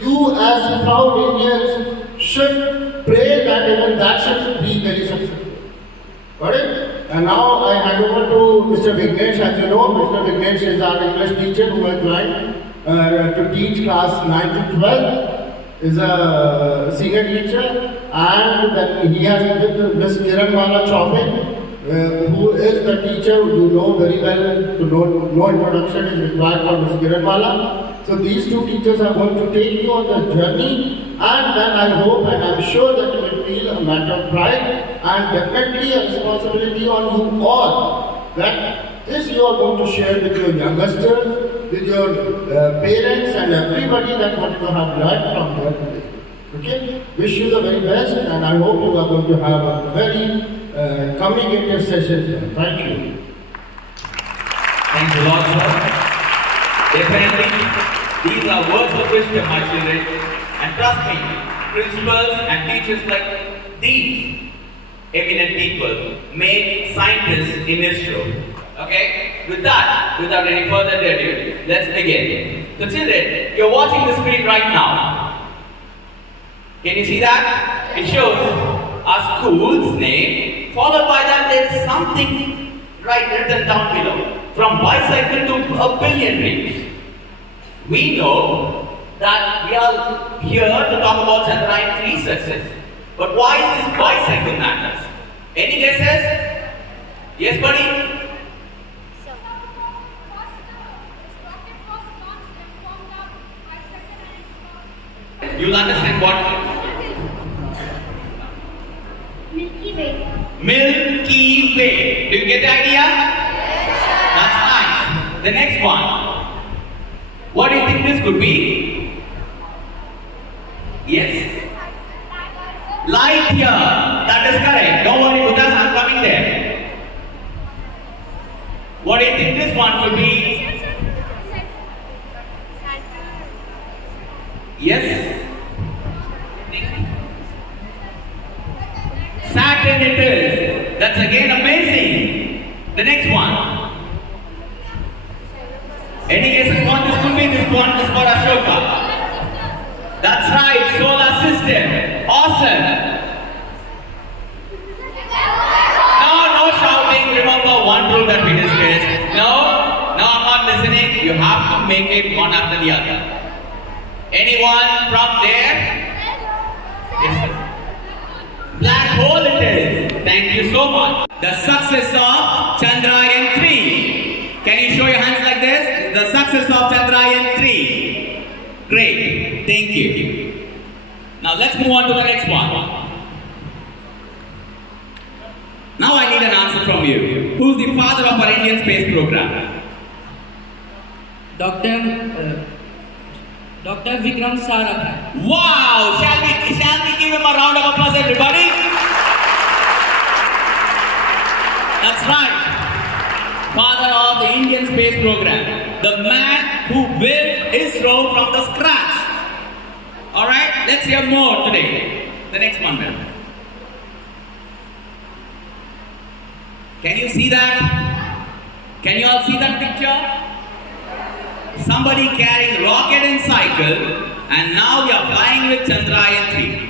you as proud Indians should pray that even that should be very successful. Got it? And now I hand over to Mr. Vignesh. As you know, Mr. Vignesh is our English teacher who has joined to teach class 9 to 12. Is a senior teacher, and then he has with Miss Kiranmala Chaubey, who is the teacher you know very well. No introduction is required for Miss Kiranmala. So these two teachers are going to take you on the journey, and then I hope and I'm sure that you will feel a matter of pride and definitely a responsibility on you all that this you are going to share with your youngsters, with your parents and everybody that want to have learned from here today. Okay? Wish you the very best, and I hope you are going to have a very communicative session. Thank you. Thanks a lot, sir. Definitely, these are words of wisdom, my children. And trust me, principals and teachers like these eminent people make scientists in ISRO. Okay? With that, without any further ado, let's begin. So children, you're watching the screen right now. Can you see that? It shows our school's name, followed by that there is something written down below. From bicycle to a billion dreams. We know that we are here to talk about Chandrayaan-3 success. But why is this bicycle matters? Any guesses? Yes, buddy? You'll understand what? Milky Way. Milky Way. Do you get the idea? Yes. That's nice. The next one. What do you think this could be? Yes. Light year. That is correct. Don't worry, Buddha, I'm coming there. What do you think this one could be? Yes. Saturn it is. That's again amazing. The next one. Any guesses what this could be? This one is for Ashoka. That's right, solar system. Awesome. No shouting. Remember one rule that we discussed. No, I'm not listening. You have to make it one after the other. Anyone from there? Yes, sir. Black hole it is. Thank you so much. The success of Chandrayaan-3. Can you show your hands like this? The success of Chandrayaan-3. Great. Thank you. Now let's move on to the next one. Now I need an answer from you. Who's the father of our Indian space program? Dr. Vikram Sarabhai. Wow! Shall we give him a round of applause, everybody? That's right. Father of the Indian space program. The man who built ISRO from the scratch. Alright, let's hear more today. The next one, madam. Can you see that? Can you all see that picture? Somebody carrying rocket and cycle, and now we are flying with Chandrayaan-3.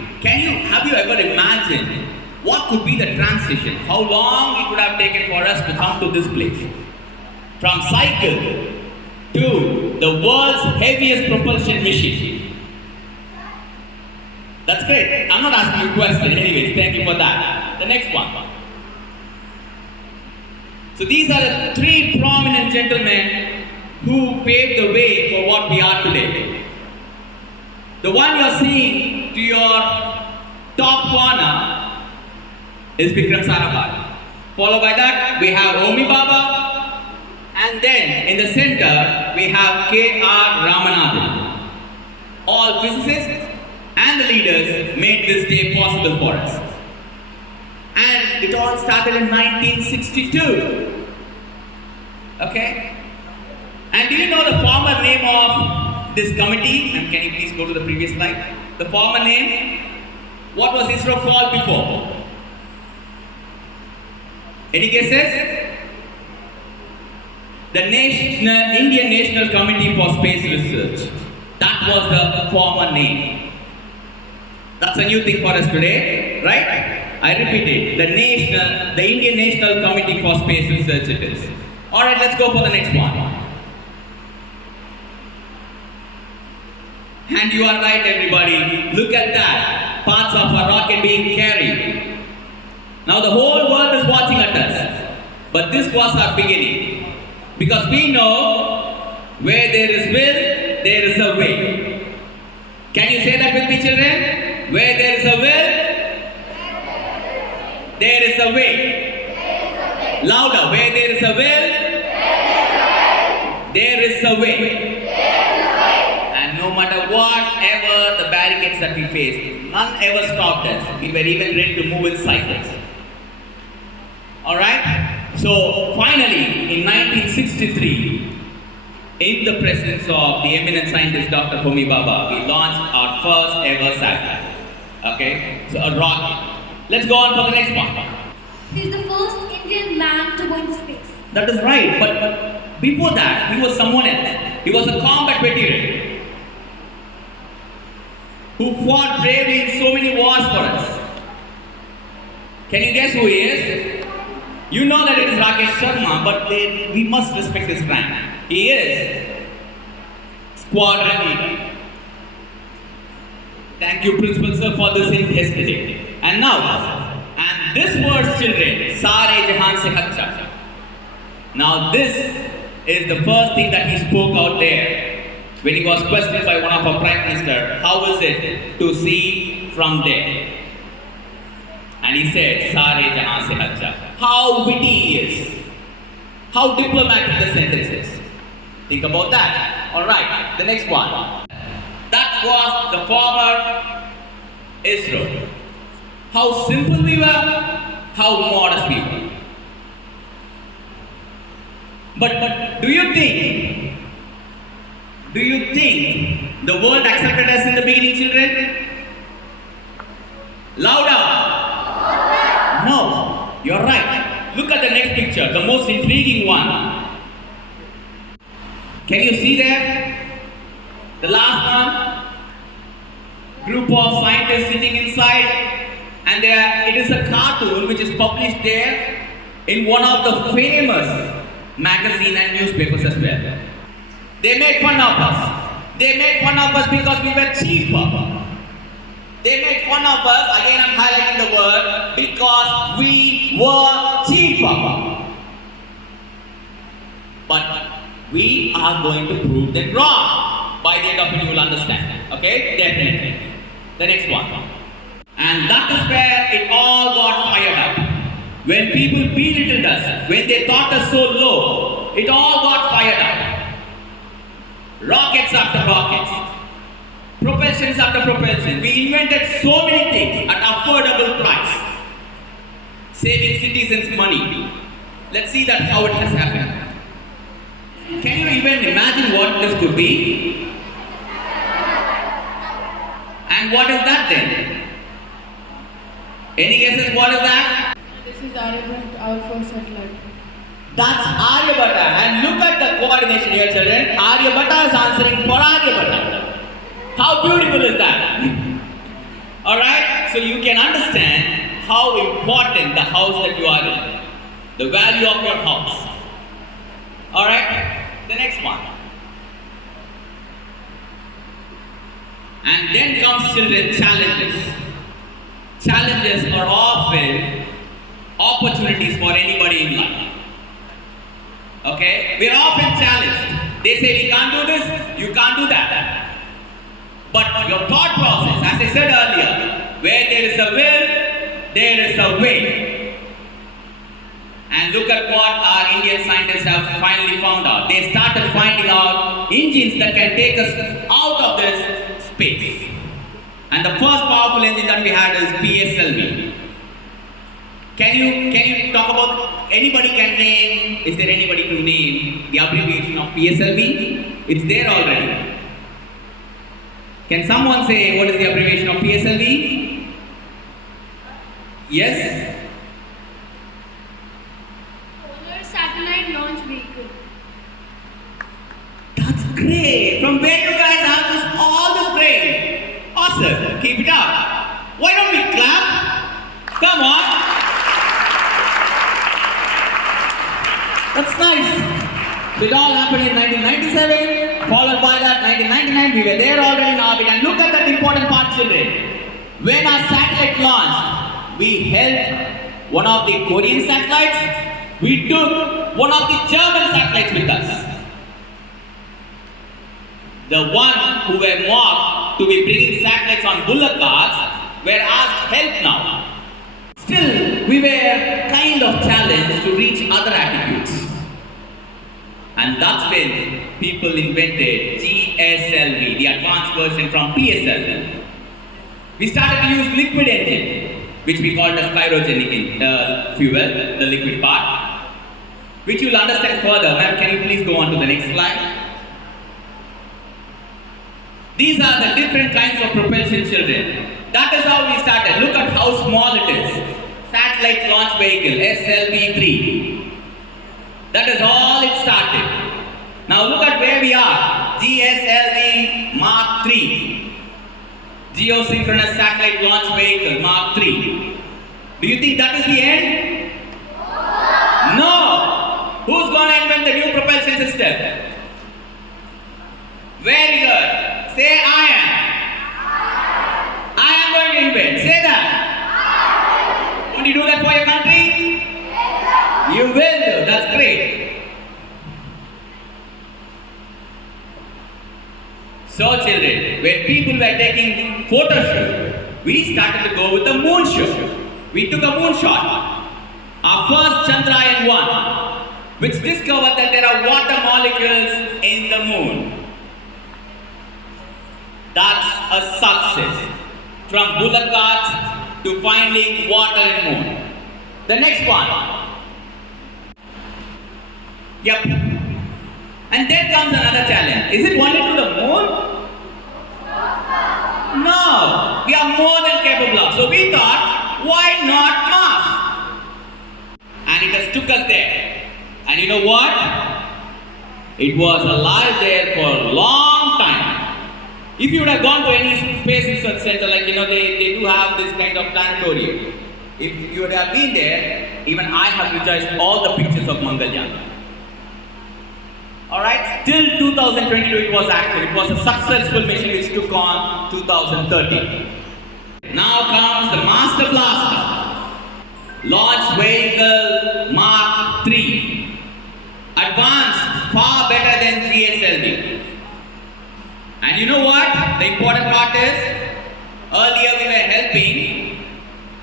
Have you ever imagined what could be the transition? How long it would have taken for us to come to this place? From cycle to the world's heaviest propulsion machine. That's great. I'm not asking you a question anyways. Thank you for that. The next one. So these are the three prominent gentlemen who paved the way for what we are today. The one you're seeing to your top corner is Vikram Sarabhai. Followed by that, we have Homi Baba. And then in the center, we have K.R. Ramanathan. All physicists and the leaders made this day possible for us. And it all started in 1962. Okay? And do you know the former name of this committee? And can you please go to the previous slide? The former name? What was ISRO called before? Any guesses? The Indian National Committee for Space Research. That was the former name. That's a new thing for us today, right? I repeat it. The Indian National Committee for Space Research it is. Alright, let's go for the next one. And you are right, everybody. Look at that. Parts of a rocket being carried. Now the whole world is watching at us. But this was our beginning. Because we know where there is will, there is a way. Can you say that with me, children? Where there is a will, there is a way. Louder. Where there is a will, there is a way. And no matter whatever the barricades that we faced, none ever stopped us. We were even ready to move in cycles. Alright? So finally, in 1963, in the presence of the eminent scientist Dr. Homi Bhabha, we launched our first ever satellite. Okay? So a rocket. Let's go on for the next one. He's the first Indian man to go into space. That is right, but before that, he was someone else. He was a combat veteran who fought bravely in so many wars for us. Can you guess who he is? You know that it is Rakesh Sharma, but we must respect his rank. He is squadron leader. Thank you, Principal Sir, for this yesterday. And now, and this words, children, Sare Jahan Se Hacha. Now, this is the first thing that he spoke out there when he was questioned by one of our Prime Minister, how is it to see from there? And he said, Sare Jahan Se Hacha. How witty he is. How diplomatic the sentence is. Think about that. Alright, the next one. That was the former ISRO. How simple we were, how modest we were. But do you think the world accepted us in the beginning, children? Louder! No, you're right. Look at the next picture, the most intriguing one. Can you see there? The last one, group of scientists sitting inside, and it is a cartoon which is published there in one of the famous magazines and newspapers as well. They made fun of us. They made fun of us because we were cheaper. They made fun of us, again I'm highlighting the word, because we were cheaper. But we are going to prove them wrong. By the end of it, you will understand. Okay? Definitely. The next one. And that is where it all got fired up. When people belittled us, when they thought us so low, it all got fired up. Rockets after rockets. Propulsions after propulsion. We invented so many things at affordable price. Saving citizens money. Let's see that how it has happened. Can you even imagine what this could be? And what is that then? Any guesses what is that? This is Aryabhatta, our first satellite. That's Aryabhatta. And look at the coordination here, children. Aryabhatta is answering for Aryabhatta. How beautiful is that? Alright? So you can understand how important the house that you are in. The value of your house. Alright? The next one. And then comes, children, challenges. Challenges are often opportunities for anybody in life. Okay? We are often challenged. They say, we can't do this, you can't do that. But your thought process, as I said earlier, where there is a will, there is a way. And look at what our Indian scientists have finally found out. They started finding out engines that can take us out of this space. And the first powerful engine that we had is PSLV. Can you talk about, anybody can name, is there anybody to name the abbreviation of PSLV? It's there already. Can someone say what is the abbreviation of PSLV? Yes? Polar Satellite Launch Vehicle. That's great. From where you guys have this sir. Keep it up. Why don't we clap? Come on. That's nice. So it all happened in 1997, followed by that 1999. We were there already in orbit. And look at that important part, children. When our satellite launched, we helped one of the Korean satellites. We took one of the German satellites with us. The one who were mocked to be bringing satellites on bullock carts were asked help now. Still, we were kind of challenged to reach other attitudes. And that's when people invented GSLV, the advanced version from PSLV. We started to use liquid engine, which we called as cryogenic fuel, the liquid part, which you'll understand further. Ma'am, can you please go on to the next slide? These are the different kinds of propulsion, children. That is how we started. Look at how small it is. Satellite launch vehicle, SLV-3. That is all it started. Now look at where we are. GSLV Mark 3. Geosynchronous Satellite Launch Vehicle Mark 3. Do you think that is the end? No! Who's going to invent the new propulsion system? Very good. Say I am. I am going to invent. Say that. Won't you do that for your country? You will do. That's great. So children, when people were taking photo shoot, we started to go with the moon shoot. We took a moonshot. Our first Chandrayaan-3, which discovered that there are water molecules in the moon. That's a success. From bullock carts to finding water in moon. The next one. Yep. And then comes another challenge. Is it only to the moon? No. We are more than capable of. So we thought, why not Mars? And it has took us there. And you know what? It was alive there for a long time. If you would have gone to any space research center, like they do have this kind of planetarium. If you would have been there, even I have researched all the pictures of Mangalyaan. Alright, till 2022 it was active. It was a successful mission which took on 2030. Now comes the Master Blaster. Launch Vehicle Mark 3. Advanced, far better than GSLV. And you know what? The important part is, earlier we were helping,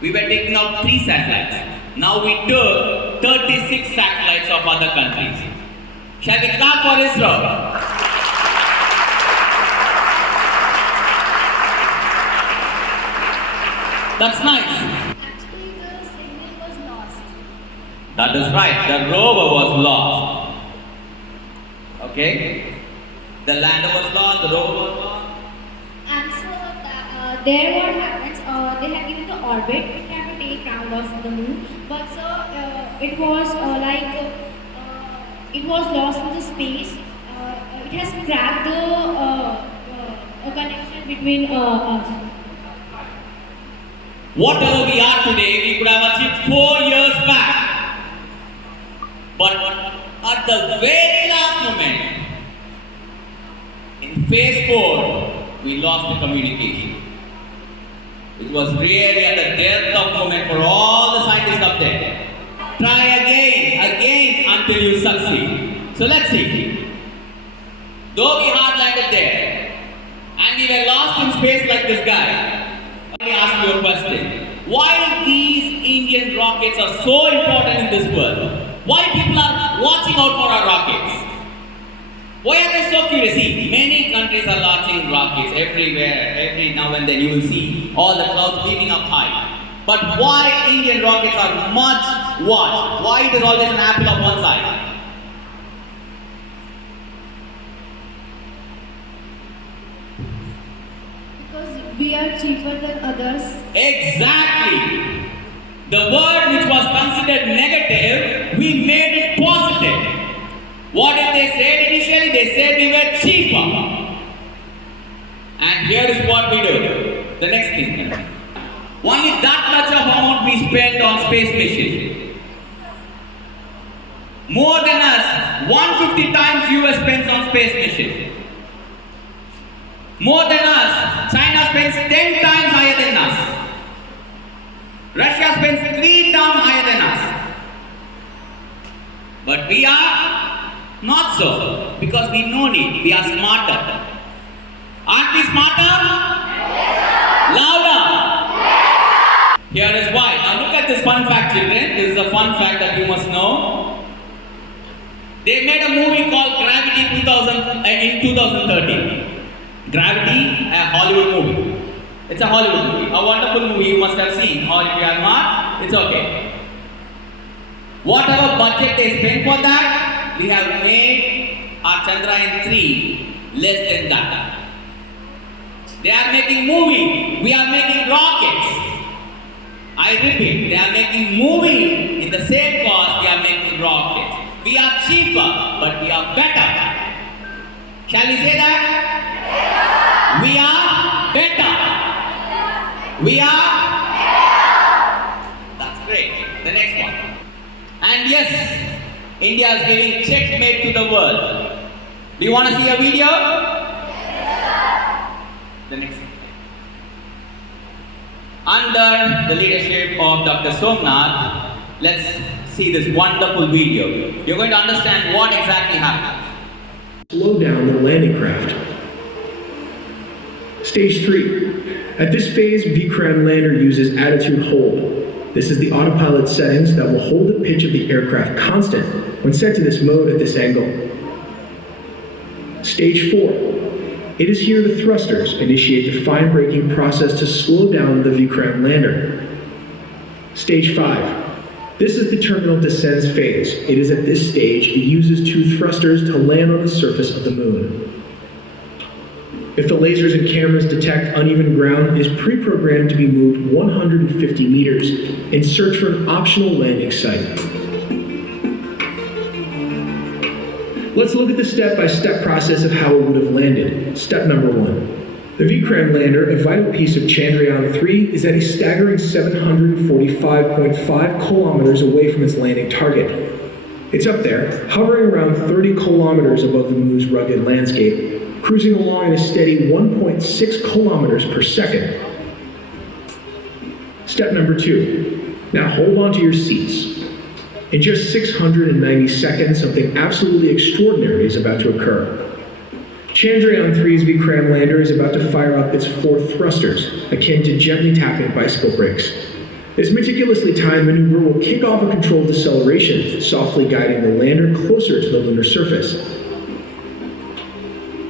we were taking out 3 satellites. Now we took 36 satellites of other countries. Shall we clap for ISRO? That's nice. Actually, the signal was lost. That is right. The rover was lost. Okay? The lander was lost, the rover was lost. And so, there what happens, they have given the orbit, it have to take round of the moon, but so it was it was lost in the space. It has cracked the connection between us. Whatever we are today, we could have achieved 4 years back. But at the very last moment, in phase 4, we lost the communication. It was really at the death of moment for all the scientists up there. Try again, until you succeed. So let's see. Though we hard landed there, and we were lost in space like this guy, let me ask you a question. Why these Indian rockets are so important in this world? Why people are watching out for our rockets? Why are they so curious? See, many countries are launching rockets everywhere. Every now and then you will see all the clouds beating up high. But why Indian rockets are much watched? Why it is always an apple of one side? Because we are cheaper than others. Exactly. The word which was considered negative, we made it positive. What did they say initially? They said we were cheaper. And here is what we do. The next thing. Only that much of amount we spend on space mission. More than us, 150 times US spends on space mission. More than us, China spends 10 times higher than us. Russia spends 3 times higher than us. But we are not so, because we know it. We are smarter. Aren't we smarter? Louder! Here is why. Now look at this fun fact, children. This is a fun fact that you must know. They made a movie called Gravity in 2013. Gravity, a Hollywood movie. It's a Hollywood movie. A wonderful movie you must have seen. Or if you have not, it's okay. Whatever budget they spent for that, we have made our Chandrayaan-3 less than that. They are making movie. We are making rockets. I repeat, they are making movie in the same cost. We are making rockets. We are cheaper, but we are better. Shall we say that? We are better. We are better. That's great. The next one. And yes, India is giving checkmate to the world. Do you want to see a video? The next. Under the leadership of Dr. Somnath, let's see this wonderful video. You're going to understand what exactly happened. Slow down the landing craft. Stage 3. At this phase, Vikram lander uses attitude hold. This is the autopilot settings that will hold the pitch of the aircraft constant when set to this mode at this angle. Stage 4. It is here the thrusters initiate the fine braking process to slow down the Vikram lander. Stage 5. This is the terminal descends phase. It is at this stage it uses 2 thrusters to land on the surface of the moon. If the lasers and cameras detect uneven ground, it is pre-programmed to be moved 150 meters in search for an optional landing site. Let's look at the step-by-step process of how it would have landed. Step number 1. The Vikram lander, a vital piece of Chandrayaan-3, is at a staggering 745.5 kilometers away from its landing target. It's up there, hovering around 30 kilometers above the moon's rugged landscape, cruising along at a steady 1.6 kilometers per second. Step number 2. Now hold on to your seats. In just 690 seconds, something absolutely extraordinary is about to occur. Chandrayaan-3's Vikram lander is about to fire up its 4 thrusters, akin to gently tapping bicycle brakes. This meticulously timed maneuver will kick off a controlled deceleration, softly guiding the lander closer to the lunar surface.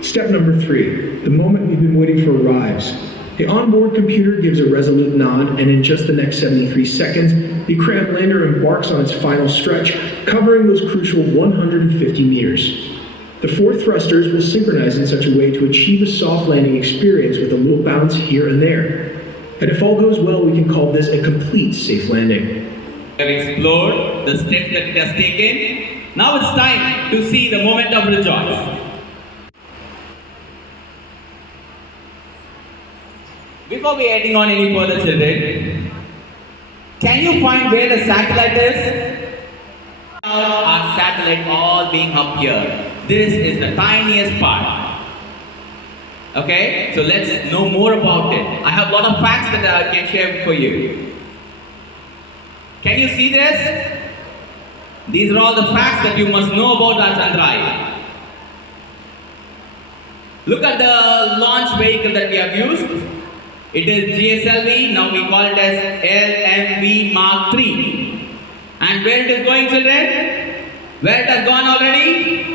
Step number 3. The moment we've been waiting for arrives. The onboard computer gives a resolute nod, and in just the next 73 seconds, the Vikram lander embarks on its final stretch, covering those crucial 150 meters. The 4 thrusters will synchronize in such a way to achieve a soft landing experience with a little bounce here and there. And if all goes well, we can call this a complete safe landing. We have explored the steps that it has taken. Now it's time to see the moment of rejoice. Before we heading on any further, children, can you find where the satellite is? Our satellite all being up here. This is the tiniest part. Okay, so let's know more about it. I have a lot of facts that I can share for you. Can you see this? These are all the facts that you must know about our Chandrayaan. Look at the launch vehicle that we have used. It is GSLV, now we call it as LMV Mark III. And where it is going, children? Where it has gone already?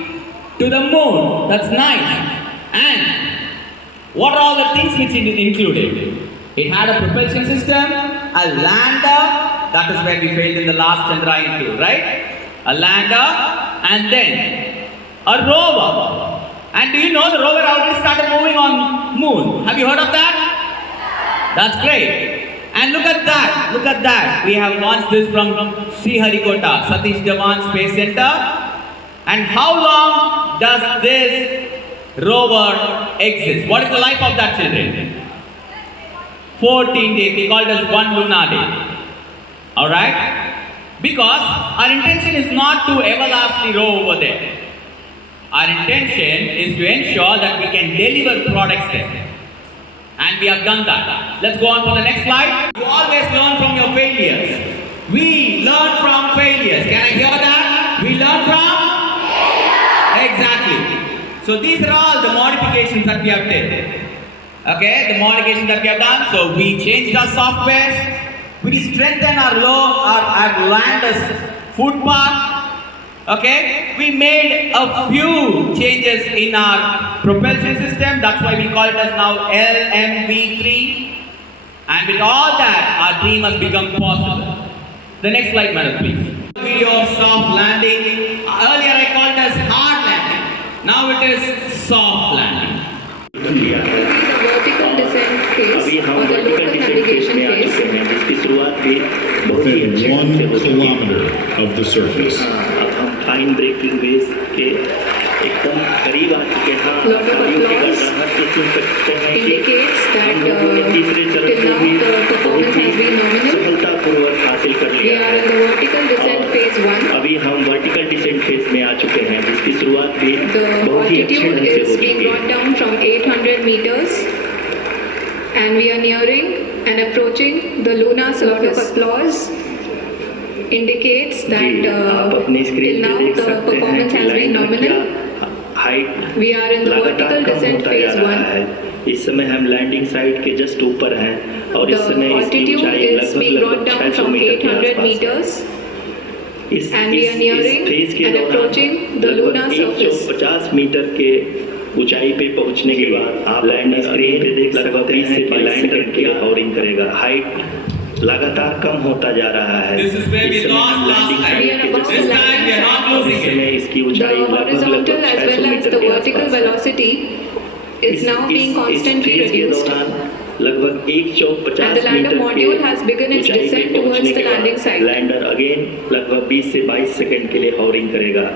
To the moon. That's nice. And what are all the things which it included? It had a propulsion system, a lander, that is where we failed in the last Chandrayaan-2, right? A lander, and then a rover. And do you know the rover already started moving on moon? Have you heard of that? That's great. And look at that. We have launched this from Sriharikota, Satish Dhawan Space Center. And how long does this rover exist? What is the life of that, children? 14 days. We call it as one lunar day. Alright? Because our intention is not to everlastingly row over there. Our intention is to ensure that we can deliver products there. And we have done that. Let's go on to the next slide. You always learn from your failures. We learn from failures. Can I hear that? We learn from? Exactly. So these are all the modifications that we have done. Okay, the modifications that we have done. So we changed our software. We strengthened our land as food park. Okay, we made a few changes in our propulsion system. That's why we call it as now LMV3. And with all that, our dream has become possible. The next slide, madam, please. Video of soft landing. Earlier I called it as hard landing. Now it is soft landing. Vertical descent phase or the local navigation phase. जिसकी शुरुआत भी बहुत ही अच्छे within से 1 होती है। kilometer of the surface. अब हम फाइन ब्रेकिंग वेज के एकदम करीब आ चुके हैं। Lot of applause indicates that तीसरे चरण till now में भी the performance has been nominal. सफलतापूर्वक हासिल कर We लिया are in the vertical descent phase 1. अभी हम वर्टिकल डिसेंट फेज में आ चुके हैं, जिसकी शुरुआत भी The बहुत ही अच्छे altitude ढंग से is हो being चुकी है। brought down from 800 meters and we are nearing and approaching the lunar surface. Lot of applause indicates that जी, आप अपनी till स्क्रीन पे now देख the सकते हैं performance कि has been लैंडर nominal. क्या height We are in the लगातार vertical कम descent होता जा phase रहा 1. है। इस समय हम लैंडिंग साइट के जस्ट ऊपर हैं और इस The समय इसकी altitude ऊंचाई is being brought लगभग down 600 from मीटर के 800 आसपास है। meters इस and we are nearing phase के and दौरान approaching the lunar लगभग surface. 150 मीटर के ऊंचाई पे पहुंचने के बाद आप लैंडिंग स्क्रीन पे देख सकते हैं कि लैंडर क्या हॉवरिंग करेगा। हाइट लगातार कम होता जा रहा है। This is where we इस समय lost हम last landing time. We are site के about just to This time we are not losing इस समय it. इसकी The ऊंचाई horizontal as 600 well as metre the के vertical आसपास है। velocity is now being constantly इस फेज के reduced. दौरान लगभग 150 And the lander metre module के has begun its ऊंचाई पे descent towards पहुंचने the के बाद landing site. लैंडर अगेन लगभग 20 से 22 सेकंड के लिए हॉवरिंग करेगा।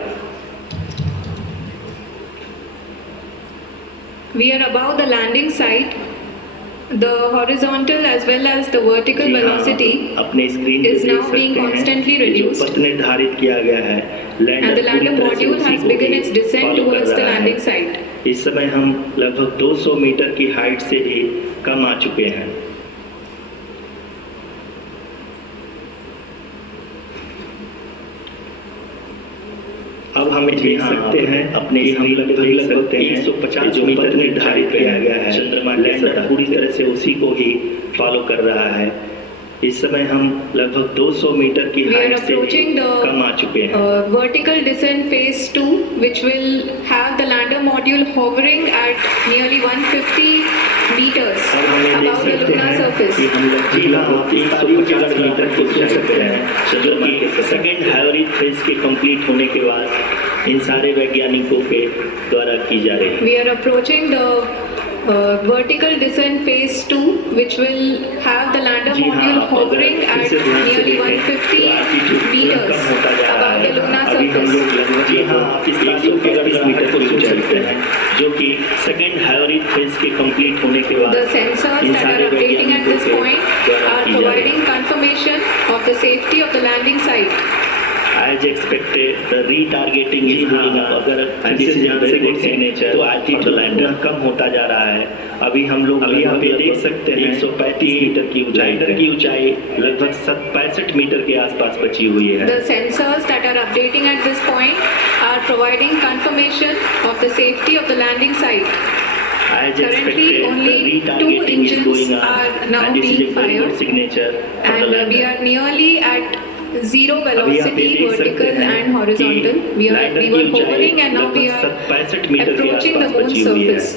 We are above the landing site. The horizontal as well as the vertical जी हाँ, velocity अपने स्क्रीन पे is देख now सकते being हैं constantly कि जो reduced. पथ निर्धारित किया गया है and the लैंडर पूरी lander तरह से module उसी has को begun ही its descent फॉलो कर towards the रहा है। landing site. इस समय हम लगभग 200 मीटर की हाइट से भी कम आ चुके हैं। अब हम देख सकते हैं अपने स्क्रीन पे देख सकते हैं 150 मीटर निर्धारित किया गया है। चंद्रमा लैंडर पूरी तरह से उसी को ही फॉलो कर रहा है। इस समय हम लगभग 200 मीटर की We are हाइट से approaching कम आ चुके हैं। the vertical descent phase 2, which will have the lander module hovering at nearly 150 meters अब हमें देख above the सकते lunar हैं surface. कि हम लगभग 150 मीटर की ऊंचाई पर हैं, जो कि सेकेंड हैवरिज फेज के कंप्लीट होने के बाद इन सारे वैज्ञानिकों के द्वारा की जा रही है। We are approaching the vertical descent phase 2, which will have the lander जी हाँ, module आप अगर hovering फिर at से ध्यान से nearly देखें, 150 तो altitude पूरा meters कम होता जा रहा above है। the lunar अभी हम surface. लोग लगभग जी हाँ, आप इस 135 मीटर को छू सकते हैं, जो कि सेकेंड हैवरिज फेज के कंप्लीट होने के बाद The sensors इन that सारे are updating at वैज्ञानिकों this के point द्वारा are की जा रही है। providing confirmation of the safety of the landing site. As expected, the retargeting is going up. अगर this is a very good signature, तो altitude लैंडर कम होता जा रहा है। अभी हम लोग यहाँ पे देख सकते हैं 135 मीटर की ऊंचाई, लैंडर की ऊंचाई लगभग 65 मीटर के आसपास बची हुई है। The sensors that are updating at this point are providing confirmation of the safety of the landing site. As Currently, expected, the only 2 retargeting is engines going on, are now and this is being a very good fired. signature for the And we lander. are nearly at zero अभी आप velocity, ये देख सकते vertical हैं and horizontal. कि We lander were की ऊंचाई hovering and now we लगभग are 65 मीटर के approaching the आसपास moon बची हुई है। surface.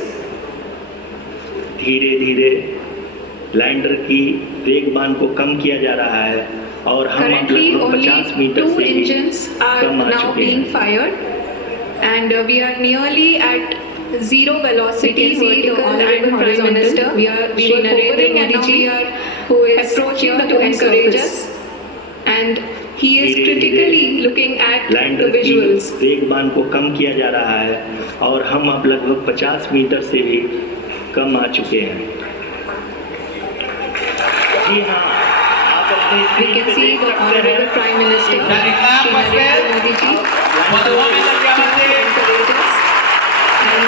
धीरे धीरे लैंडर की वेगमान को कम किया जा रहा है और हम अब Currently, लगभग only 50 मीटर 2 से भी engines are कम आ now चुके being हैं। fired, and we are nearly at zero velocity, vertical and horizontal. We were hovering and now we are approaching the moon surface, and he is critically looking at the lander की visuals. वेगमान को कम किया जा रहा है और हम अब लगभग 50 मीटर से भी कम आ चुके हैं। जी हाँ, आप अपनी We स्क्रीन can पे see देख the सकते हैं। Honorable Prime Minister, Shall we clap Shri first, Narendra Modi ji, For the women of the encourage us. And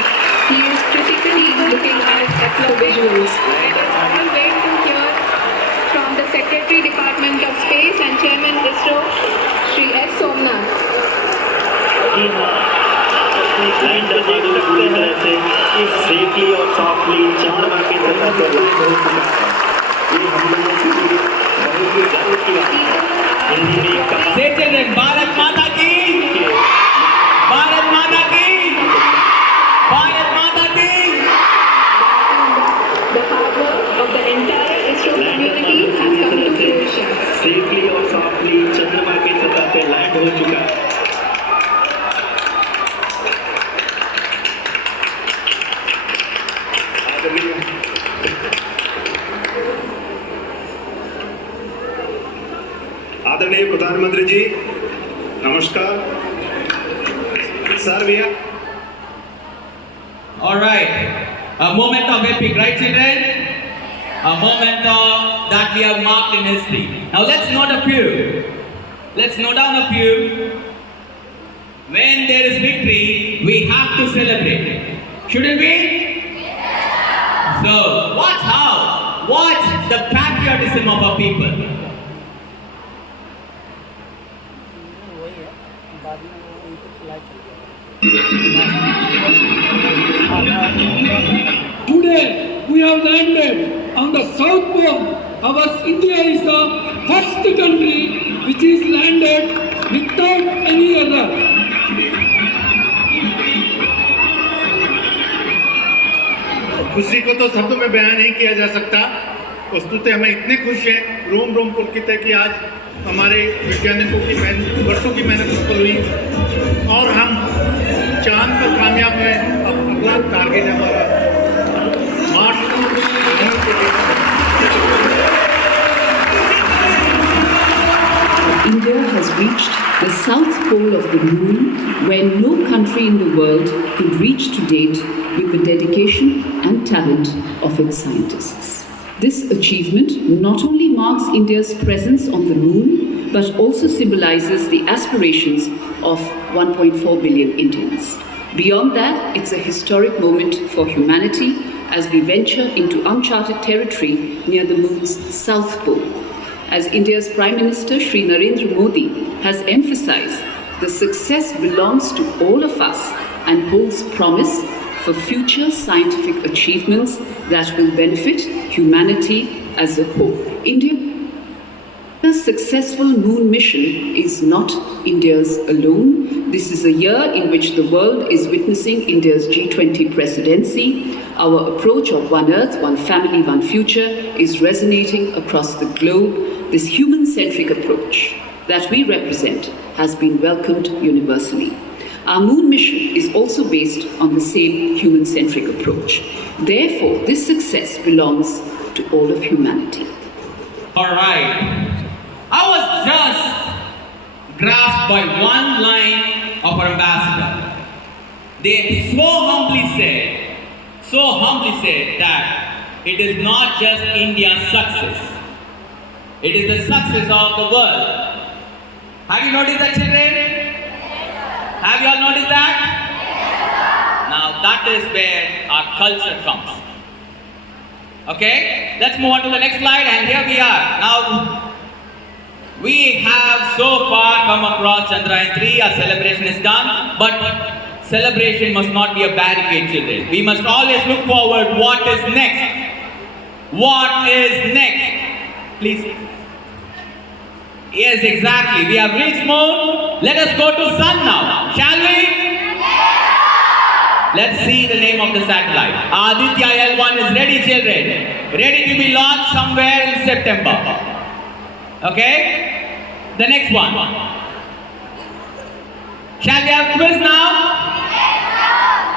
he is critically looking at applause visuals. Let us all wait to hear from the Secretary Department of Space and Chairman ISRO, Shri S. Somnath. जी हाँ, आप अपनी screen पे देख सकते हैं कि safely और softly चंद्रमा की सतह पर लैंड हो चुका है। ये हम लोगों के लिए बहुत ही गर्व की बात है। हिंदी में एक कहावत Say children, Bharat Mata ki! है, Bharat Mata ki! Bharat Mata ki! The hard work of the entire ISRO community has come to fruition. Safely और सॉफ्टली चंद्रमा की सतह पे लैंड हो चुका है। आदरणीय प्रधानमंत्री जी, नमस्कार। सर भैया, Alright, a moment of epic, right children? A moment of that we have marked in history. Now let's note a few. Let's note down a few. When there is victory, we have to celebrate. Shouldn't we? So watch how. Watch the patriotism of our people. Today we have landed on the South Pole. Our India is the first country which is landed without any error. खुशी को तो शब्दों में बयान नहीं किया जा सकता। वस्तुतः हमें इतने खुश हैं, रोम रोम पुलकित है कि आज हमारे वैज्ञानिकों की वर्षों की मेहनत सफल हुई और हम चांद पर कामयाब हैं। अब अगला टारगेट है हमारा Mars India has reached the south pole of the moon where no country in the world could reach to date with the dedication and talent of its scientists. This achievement not only marks India's presence on the moon but also symbolizes the aspirations of 1.4 billion Indians. Beyond that, it's a historic moment for humanity as we venture into uncharted territory near the moon's south pole. As India's Prime Minister Shri Narendra Modi has emphasized, the success belongs to all of us and holds promise for future scientific achievements that will benefit humanity as a whole. India's successful moon mission is not India's alone. This is a year in which the world is witnessing India's G20 presidency. Our approach of One Earth, One Family, One Future is resonating across the globe. This human-centric approach that we represent has been welcomed universally. Our moon mission is also based on the same human-centric approach. Therefore, this success belongs to all of humanity. Alright. I was just grasped by one line of our ambassador. They so humbly said that it is not just India's success. It is the success of the world. Have you noticed that, children? Have you all noticed that? Now that is where our culture comes. Okay? Let's move on to the next slide, and here we are. Now, we have so far come across Chandrayaan-3, our celebration is done, but celebration must not be a barricade, children. We must always look forward. What is next? What is next? Please. Yes, exactly. We have reached moon. Let us go to sun now. Shall we? Let's see the name of the satellite. Aditya L1 is ready, children. Ready to be launched somewhere in September. Okay? The next one. Shall we have quiz now?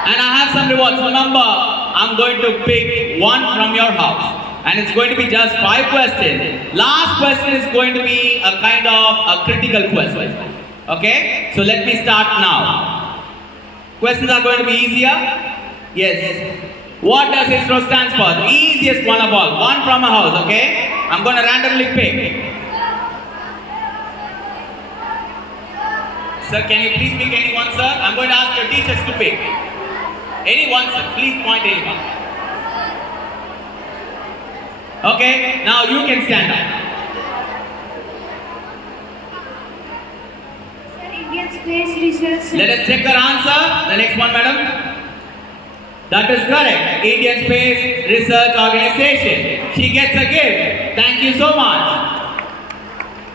And I have some rewards. Remember, I'm going to pick one from your house. And it's going to be just 5 questions. Last question is going to be a kind of a critical question. Okay? So let me start now. Questions are going to be easier. Yes. What does ISRO stand for? The easiest one of all. One from a house, okay? I'm going to randomly pick. Sir, can you please pick anyone, sir? I'm going to ask your teachers to pick. Anyone, sir. Please point anyone. Okay, now you can stand up. Sir, Indian Space Research. Let us check her answer. The next one, madam. That is correct. Indian Space Research Organization. She gets a gift. Thank you so much.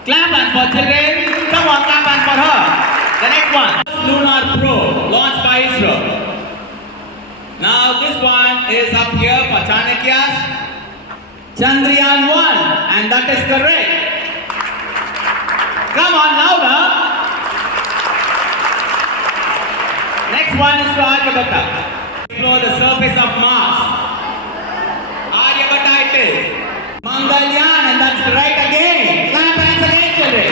Clap hands for children. Come on, clap hands for her. The next one. Lunar probe launched by ISRO. Now this one is up here for Chanakya's Chandrayaan-3 and that is correct. Come on, louder. Next one is for Aryabhatta. Explore the surface of Mars. Aryabhatta it is. Mangalyaan and that's right again. Clap hands again, children.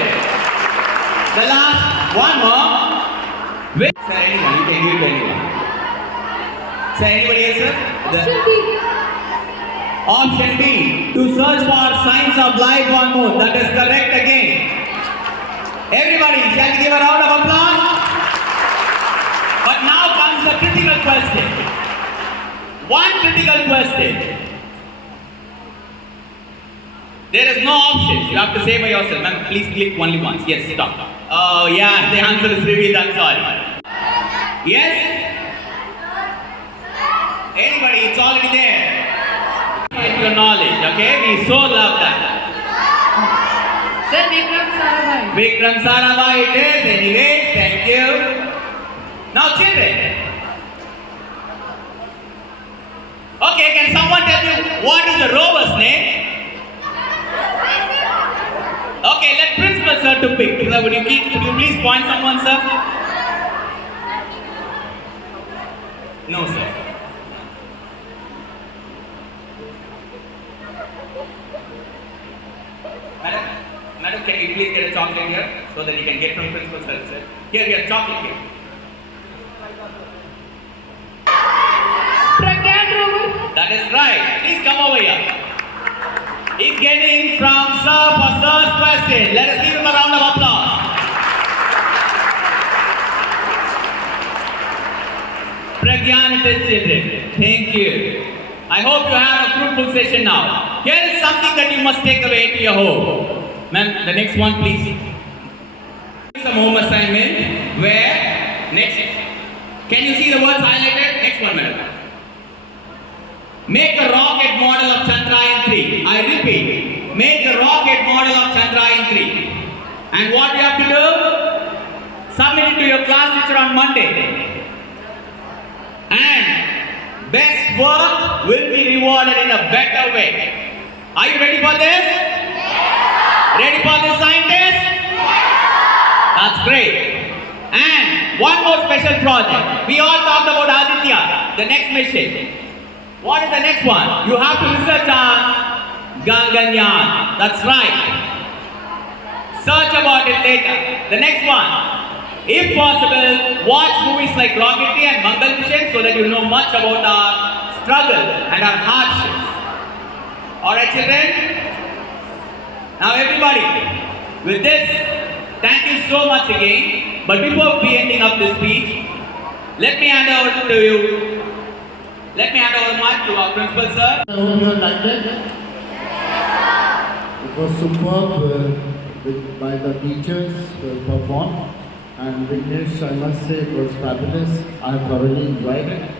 The last one more. Sir, anyone, you can do it to anyone. Sir, anybody else, sir? Option B. To search for signs of life on moon. That is correct again. Everybody, shall we give a round of applause? But now comes the critical question. One critical question. There is no options. You have to say by yourself. Ma'am, please click only once. Yes, stop. Oh, yeah, the answer is revealed. I'm sorry. Yes? Anybody, it's already there. Get your knowledge, okay? We so love that. Sir, Vikram Sarabhai. Vikram Sarabhai it is. Anyway, thank you. Now, children. Okay, can someone tell me what is the rover's name? Okay, let principal sir to pick. Sir, could you please point someone, sir? No, sir. Madam, can you please get a chocolate here so that you can get from principal sir? Here, chocolate here. That is right. Please come over here. He's getting from sir for sir's question. Let us give him a round of applause. Pragyan, it is children. Thank you. I hope you have a fruitful session now. Here is something that you must take away to your home. Ma'am, the next one please. Some home assignment where, next, can you see the words highlighted? Next one, madam. Make a rocket model of Chandrayaan-3. I repeat, make a rocket model of Chandrayaan-3. And what you have to do? Submit it to your class teacher on Monday. And best work will be rewarded in a better way. Are you ready for this? Yes. Ready for this, scientists? Yes. That's great. And one more special project. We all talked about Aditya, the next mission. What is the next one? You have to research on Gaganyaan. That's right. Search about it later. The next one. If possible, watch movies like Rocketry and Mangal Mission so that you know much about our struggle and our hardships. Alright, children? Now everybody, with this, thank you so much again. But before we ending up this speech, let me hand over to you. Let me hand over the mic to our principal, sir. I hope you liked it. It was superb by the teachers performed. And Vignesh, I must say, it was fabulous. I have thoroughly enjoyed it.